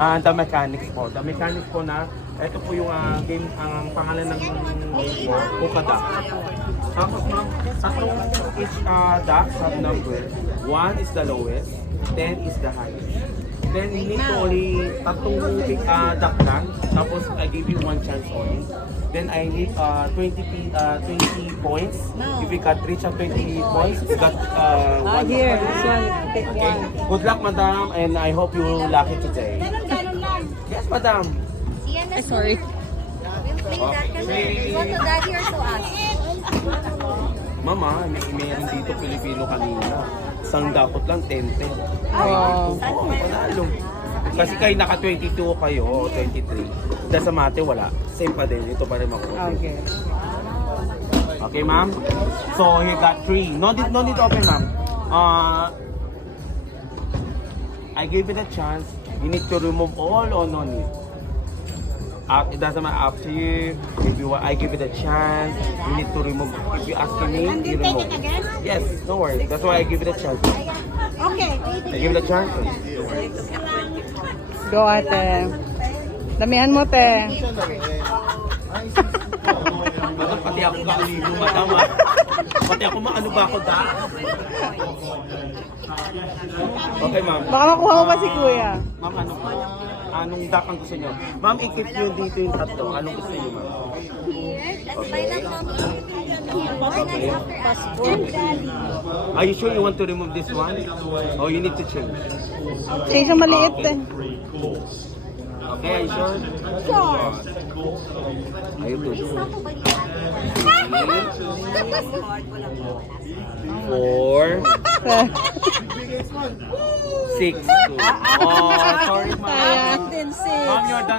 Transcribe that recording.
The Mechanics po. The Mechanics po na, ito po yung game, ang pangalan ng game po, Okada. Tapos ma'am, tatlong each ducks have number. 1 is the lowest, 10 is the highest. Then you need to only tatlong duck lang. Tapos I give you one chance only. Then I need 20 points. If you got reach at 20 points, you got one. Here, this one, take Okay. one. Good luck, madam, and I hope you lucky today. Ganun lang. Yes, madam. Ay, sorry. We'll play that kasi. Go to daddy or to us? Mama, meron dito Pilipino kanina. Isang dapat lang 10-10. Wow. Oo, panalo. Kasi kayo naka 22 kayo, o 23. Dahil sa mate, wala. Same pa din. Ito pa rin makuha. Okay. Okay, ma'am? So, he got 3. No need to open, ma'am. I gave you the chance. You need to remove all or no need. It doesn't matter up to you. If you want, I give you the chance. You need to remove. If you ask me, you remove. Yes, no worries. That's why I give you the chance. Okay. I give you the chance. Go, ate. Damihan mo, te. Madam, pati ako kakaligo, madam. Pati ako maano ba ako da? Okay, ma'am. Baka makuha mo pa si kuya. Ma'am, ano po? Anong duck ang gusto nyo? Ma'am, ikip nyo dito yung tatlo. Anong gusto nyo, ma'am? Let's buy that mommy. Are you sure you want to remove this one? Or you need to change? Change na maliit, te. Okay, are you sure? Sure. Are you good? 4, 6, 2. Oh, sorry, ma'am. Sayang. Ma'am, you're done.